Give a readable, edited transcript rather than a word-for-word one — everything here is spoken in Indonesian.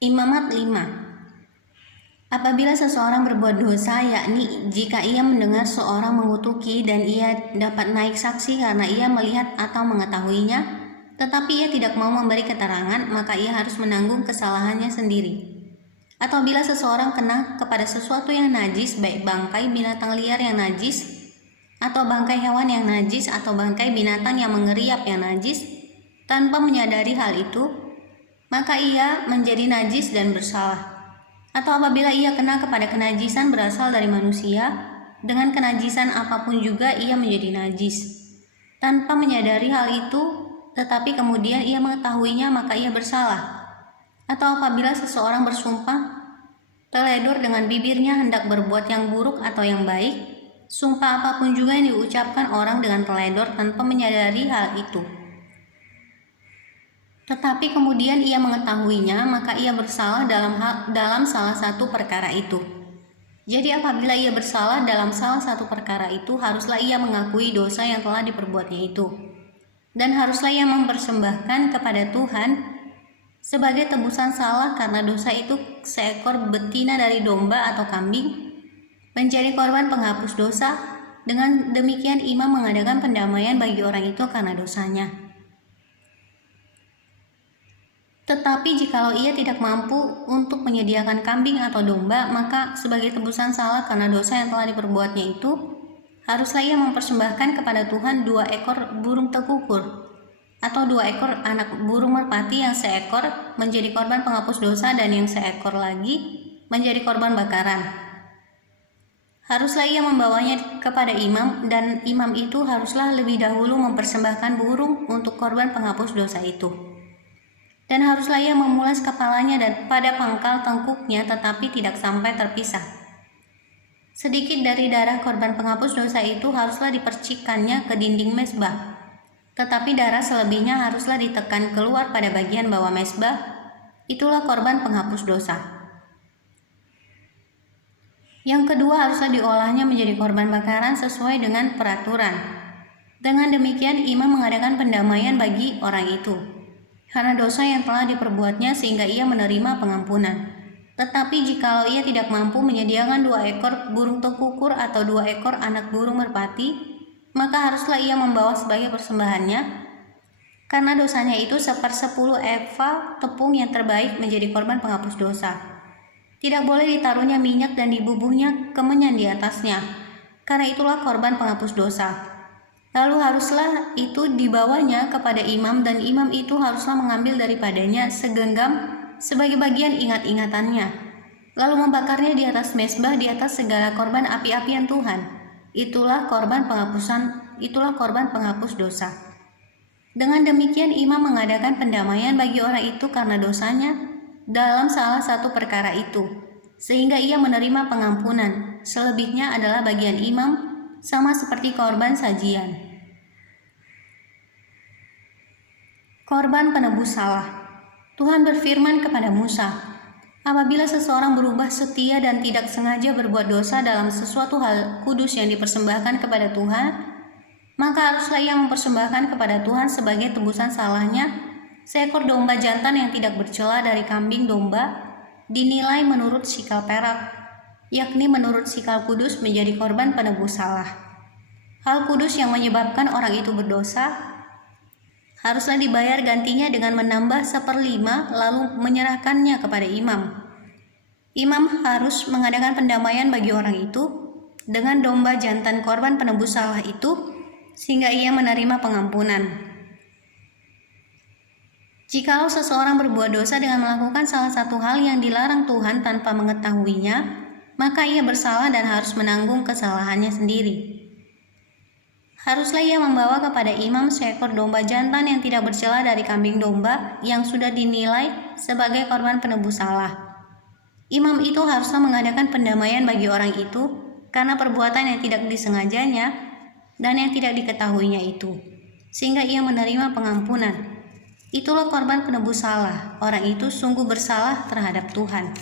Imamat 5. Apabila seseorang berbuat dosa, yakni jika ia mendengar seorang mengutuki dan ia dapat naik saksi karena ia melihat atau mengetahuinya, tetapi ia tidak mau memberi keterangan, maka ia harus menanggung kesalahannya sendiri. Atau bila seseorang kena kepada sesuatu yang najis, baik bangkai binatang liar yang najis, atau bangkai hewan yang najis, atau bangkai binatang yang mengeriap yang najis, tanpa menyadari hal itu, maka ia menjadi najis dan bersalah. Atau apabila ia kena kepada kenajisan berasal dari manusia, dengan kenajisan apapun juga ia menjadi najis. Tanpa menyadari hal itu, tetapi kemudian ia mengetahuinya, maka ia bersalah. Atau apabila seseorang bersumpah teledor dengan bibirnya hendak berbuat yang buruk atau yang baik, sumpah apapun juga yang diucapkan orang dengan teledor tanpa menyadari hal itu, tetapi kemudian ia mengetahuinya, maka ia bersalah dalam salah satu perkara itu. Jadi apabila ia bersalah dalam salah satu perkara itu, haruslah ia mengakui dosa yang telah diperbuatnya itu, dan haruslah ia mempersembahkan kepada Tuhan sebagai tebusan salah karena dosa itu seekor betina dari domba atau kambing, menjadi korban penghapus dosa. Dengan demikian imam mengadakan pendamaian bagi orang itu karena dosanya. Tetapi jikalau ia tidak mampu untuk menyediakan kambing atau domba, maka sebagai tebusan salah karena dosa yang telah diperbuatnya itu, haruslah ia mempersembahkan kepada Tuhan 2 ekor burung tekukur atau 2 ekor anak burung merpati, yang seekor menjadi korban penghapus dosa dan yang seekor lagi menjadi korban bakaran. Haruslah ia membawanya kepada imam, dan imam itu haruslah lebih dahulu mempersembahkan burung untuk korban penghapus dosa itu. Dan haruslah ia memulas kepalanya dan pada pangkal tengkuknya, tetapi tidak sampai terpisah. Sedikit dari darah korban penghapus dosa itu haruslah dipercikkannya ke dinding mezbah, tetapi darah selebihnya haruslah ditekan keluar pada bagian bawah mezbah. Itulah korban penghapus dosa. Yang kedua, haruslah diolahnya menjadi korban bakaran sesuai dengan peraturan. Dengan demikian imam mengadakan pendamaian bagi orang itu karena dosa yang telah diperbuatnya, sehingga ia menerima pengampunan. Tetapi jikalau ia tidak mampu menyediakan 2 ekor burung tekukur atau 2 ekor anak burung merpati, maka haruslah ia membawa sebagai persembahannya, karena dosanya itu 1/10 eva tepung yang terbaik menjadi korban penghapus dosa. Tidak boleh ditaruhnya minyak dan dibubuhnya kemenyan di atasnya, karena itulah korban penghapus dosa. Lalu haruslah itu dibawanya kepada imam, dan imam itu haruslah mengambil daripadanya segenggam sebagai bagian ingat-ingatannya, lalu membakarnya di atas mezbah di atas segala korban api-apian Tuhan. Itulah korban penghapus dosa. Dengan demikian imam mengadakan pendamaian bagi orang itu karena dosanya dalam salah satu perkara itu, sehingga ia menerima pengampunan. Selebihnya adalah bagian imam, sama seperti korban sajian. Korban penebus salah. Tuhan berfirman kepada Musa, apabila seseorang berubah setia dan tidak sengaja berbuat dosa dalam sesuatu hal kudus yang dipersembahkan kepada Tuhan, maka haruslah ia mempersembahkan kepada Tuhan sebagai tebusan salahnya seekor domba jantan yang tidak bercela dari kambing domba, dinilai menurut sikal perak, yakni menurut sikal kudus, menjadi korban penebus salah. Hal kudus yang menyebabkan orang itu berdosa haruslah dibayar gantinya dengan menambah 1/5 lalu menyerahkannya kepada imam. Imam harus mengadakan pendamaian bagi orang itu dengan domba jantan korban penebus salah itu, sehingga ia menerima pengampunan. Jikalau seseorang berbuat dosa dengan melakukan salah satu hal yang dilarang Tuhan tanpa mengetahuinya, maka ia bersalah dan harus menanggung kesalahannya sendiri. Haruslah ia membawa kepada imam seekor domba jantan yang tidak bercela dari kambing domba yang sudah dinilai sebagai korban penebus salah. Imam itu haruslah mengadakan pendamaian bagi orang itu karena perbuatan yang tidak disengajanya dan yang tidak diketahuinya itu, sehingga ia menerima pengampunan. Itulah korban penebus salah. Orang itu sungguh bersalah terhadap Tuhan.